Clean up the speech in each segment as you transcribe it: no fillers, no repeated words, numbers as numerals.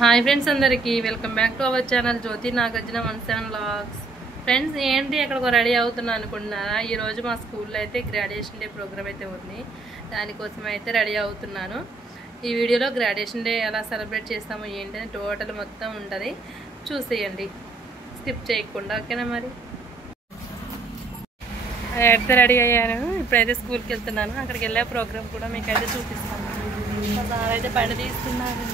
Hi friends, అందరికీ welcome back to our channel Jyothi Nagarjuna 17 vlogs. Friends, ఏంటి ఎక్కడికో రెడీ అవుతున్నా అనుకుంటున్నారా? ఈరోజు మా స్కూల్లో అయితే గ్రాడ్యుయేషన్ డే ప్రోగ్రామ్ అయితే ఉంది. దానికోసం అయితే రెడీ అవుతున్నాను. ఈ వీడియోలో గ్రాడ్యుయేషన్ డే ఎలా సెలబ్రేట్ చేస్తామో ఏంటి అని టోటల్ మొత్తం ఉంటుంది, చూసేయండి స్కిప్ చేయకుండా. ఓకేనా? మరి అయితే రెడీ అయ్యాను. ఇప్పుడైతే స్కూల్కి వెళ్తున్నాను. అక్కడికి వెళ్ళే ప్రోగ్రామ్ కూడా మీకు అయితే చూపిస్తాను. మా సార్ అయితే బండి తీస్తున్నాను.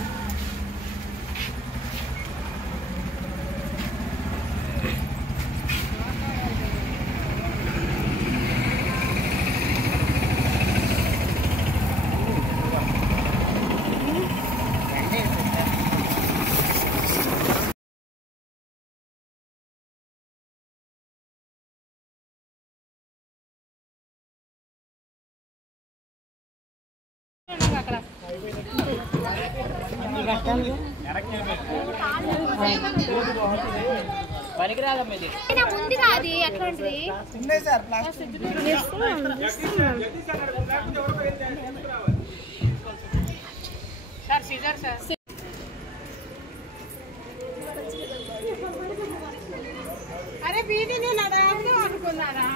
అరే వీధి నేను అడగదు అనుకున్నారా?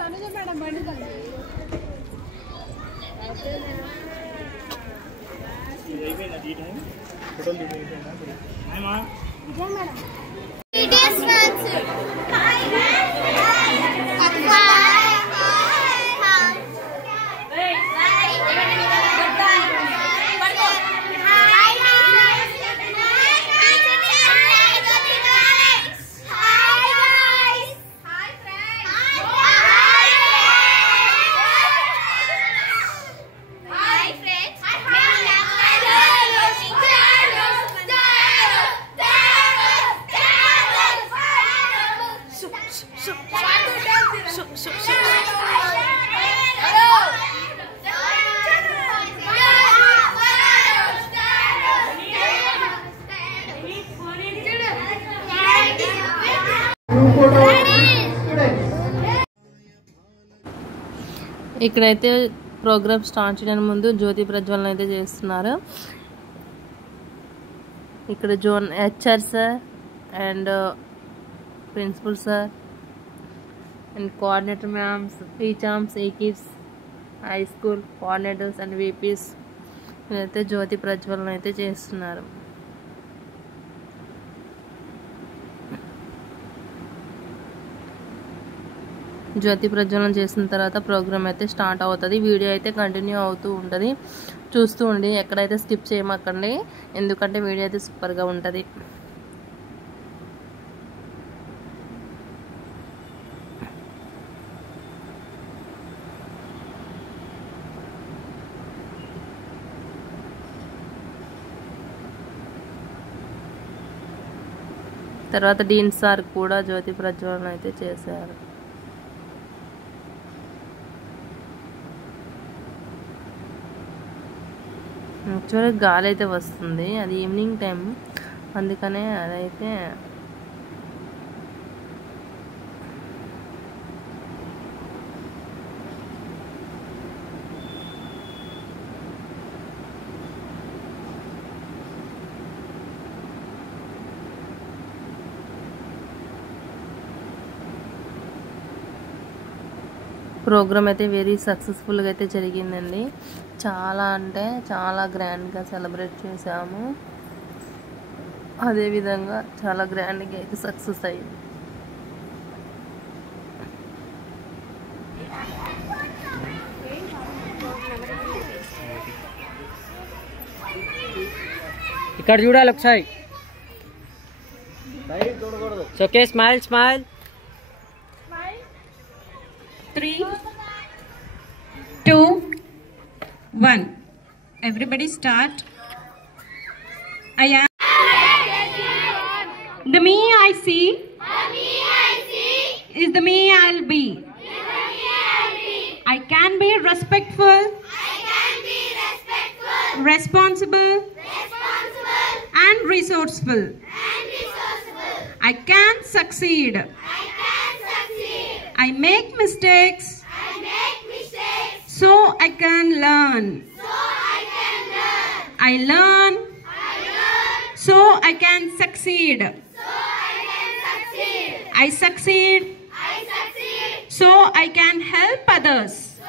తనుజ మేడం బండి ఇక్కడైతే ప్రోగ్రామ్ స్టార్ట్ చేయడానికి ముందు జ్యోతి ప్రజ్వలన అయితే చేస్తున్నారు. ఇక్కడ HR sir and principal sir and coordinator ma'ams, teachers, ఈకిడ్స్, high school coordinators and VPs అయితే జ్యోతి ప్రజ్వలన అయితే చేస్తున్నారు. జ్యోతి ప్రజ్వలన చేసిన తర్వాత ప్రోగ్రామ్ అయితే స్టార్ట్ అవుతుంది. వీడియో అయితే కంటిన్యూ అవుతూ ఉంటుంది, చూస్తూ ఉండి. ఎక్కడైతే స్కిప్ చేయమాకండి, ఎందుకంటే వీడియో అయితే సూపర్గా ఉంటుంది. తర్వాత డీన్ సార్ కూడా జ్యోతి ప్రజ్వలన అయితే చేశారు. యాక్చువల్గా గాలి అయితే వస్తుంది, అది ఈవినింగ్ టైం, అందుకనే అదైతే ప్రోగ్రామ్ అయితే వెరీ సక్సెస్ఫుల్గా అయితే జరిగిందండి. చాలా అంటే చాలా గ్రాండ్గా సెలబ్రేట్ చేసాము. అదేవిధంగా చాలా గ్రాండ్గా అయితే సక్సెస్ అయ్యింది. ఇక్కడ చూడాలి ఒకసారి. Okay, smile smile. 3, 2, 1. Everybody start. I am the me I see is the me I'll be. I can be respectful, responsible and resourceful. I can succeed. I make mistakes so I can learn. I learn I can succeed. I succeed. So I can help others.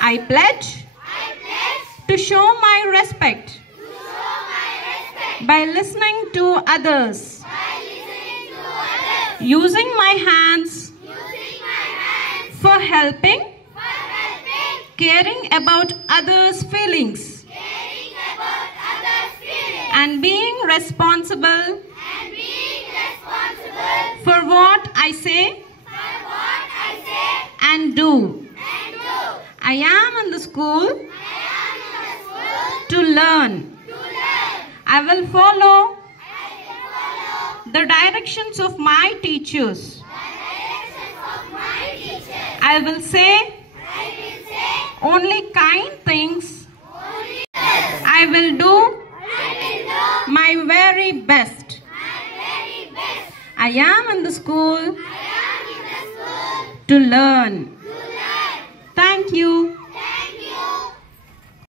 I pledge to show my respect by listening to others, using my hands for helping, caring about others' feelings, and being responsible for what I say and do. I am in the school to learn. I will follow the directions of my teachers. I will say only kind things. I will do my very best. I am in the school to learn. Thank you.